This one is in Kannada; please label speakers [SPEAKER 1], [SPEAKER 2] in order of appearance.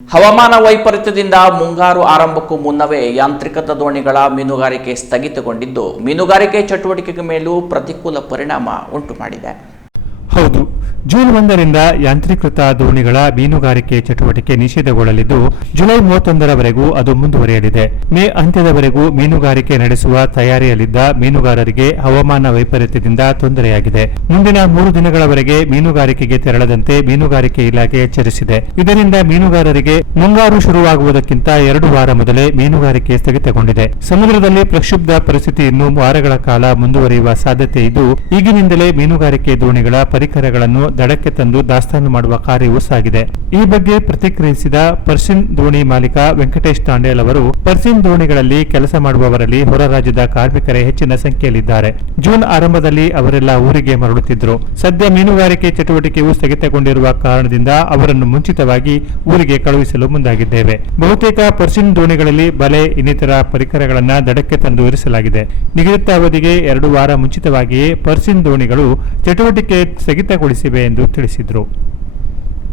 [SPEAKER 1] ಹವಾಮಾನ ವೈಪರೀತ್ಯದಿಂದ ಮುಂಗಾರು ಆರಂಭಕ್ಕೂ ಮುನ್ನವೇ ಯಾಂತ್ರಿಕದ ದೋಣಿಗಳ ಮೀನುಗಾರಿಕೆ ಸ್ಥಗಿತಗೊಂಡಿದ್ದು, ಮೀನುಗಾರಿಕೆ ಚಟುವಟಿಕೆಗೆ ಮೇಲೂ ಪ್ರತಿಕೂಲ ಪರಿಣಾಮ ಉಂಟು ಮಾಡಿದೆ
[SPEAKER 2] ಹೌದು. ಜೂನ್ ಒಂದರಿಂದ ಯಾಂತ್ರೀಕೃತ ದೋಣಿಗಳ ಮೀನುಗಾರಿಕೆ ಚಟುವಟಿಕೆ ನಿಷೇಧಗೊಳ್ಳಲಿದ್ದು, ಜುಲೈ ಮೂವತ್ತೊಂದರವರೆಗೂ ಅದು ಮುಂದುವರಿಯಲಿದೆ. ಮೇ ಅಂತ್ಯದವರೆಗೂ ಮೀನುಗಾರಿಕೆ ನಡೆಸುವ ತಯಾರಿಯಲ್ಲಿದ್ದ ಮೀನುಗಾರರಿಗೆ ಹವಾಮಾನ ವೈಪರೀತ್ಯದಿಂದ ತೊಂದರೆಯಾಗಿದೆ. ಮುಂದಿನ ಮೂರು ದಿನಗಳವರೆಗೆ ಮೀನುಗಾರಿಕೆಗೆ ತೆರಳದಂತೆ ಮೀನುಗಾರಿಕೆ ಇಲಾಖೆ ಎಚ್ಚರಿಸಿದೆ. ಇದರಿಂದ ಮೀನುಗಾರರಿಗೆ ಮುಂಗಾರು ಶುರುವಾಗುವುದಕ್ಕಿಂತ ಎರಡು ವಾರ ಮೊದಲೇ ಮೀನುಗಾರಿಕೆ ಸ್ಥಗಿತಗೊಂಡಿದೆ. ಸಮುದ್ರದಲ್ಲಿ ಪ್ರಕ್ಷುಬ್ಧ ಪರಿಸ್ಥಿತಿ ಇನ್ನು ವಾರಗಳ ಕಾಲ ಮುಂದುವರಿಯುವ ಸಾಧ್ಯತೆ ಇದ್ದು, ಈಗಿನಿಂದಲೇ ಮೀನುಗಾರಿಕೆ ದೋಣಿಗಳ ಪರಿಕರಗಳನ್ನು ದಡಕ್ಕೆ ತಂದು ದಾಸ್ತಾನು ಮಾಡುವ ಕಾರ್ಯವೂ ಸಾಗಿದೆ. ಈ ಬಗ್ಗೆ ಪ್ರತಿಕ್ರಿಯಿಸಿದ ಪರ್ಸಿನ್ ದೋಣಿ ಮಾಲೀಕ ವೆಂಕಟೇಶ್ ತಾಂಡೇಲ್ ಅವರು, ಪರ್ಸಿನ್ ದೋಣಿಗಳಲ್ಲಿ ಕೆಲಸ ಮಾಡುವವರಲ್ಲಿ ಹೊರ ರಾಜ್ಯದ ಕಾರ್ಮಿಕರೇ ಹೆಚ್ಚಿನ ಸಂಖ್ಯೆಯಲ್ಲಿದ್ದಾರೆ. ಜೂನ್ ಆರಂಭದಲ್ಲಿ ಅವರೆಲ್ಲ ಊರಿಗೆ ಮರಳುತ್ತಿದ್ದರು. ಸದ್ಯ ಮೀನುಗಾರಿಕೆ ಚಟುವಟಿಕೆಯು ಸ್ಥಗಿತಗೊಂಡಿರುವ ಕಾರಣದಿಂದ ಅವರನ್ನು ಮುಂಚಿತವಾಗಿ ಊರಿಗೆ ಕಳುಹಿಸಲು ಮುಂದಾಗಿದ್ದೇವೆ. ಬಹುತೇಕ ಪರ್ಸಿನ್ ದೋಣಿಗಳಲ್ಲಿ ಬಲೆ, ಇನ್ನಿತರ ಪರಿಕರಗಳನ್ನು ದಡಕ್ಕೆ ತಂದು ಇರಿಸಲಾಗಿದೆ. ನಿಗದಿತ ಅವಧಿಗೆ ಎರಡು ವಾರ ಮುಂಚಿತವಾಗಿಯೇ ಪರ್ಸಿನ್ ದೋಣಿಗಳು ಚಟುವಟಿಕೆ ಸ್ಥಗಿತಗೊಳಿಸಿವೆ ಎಂದು ತಿಳಿಸಿದರು.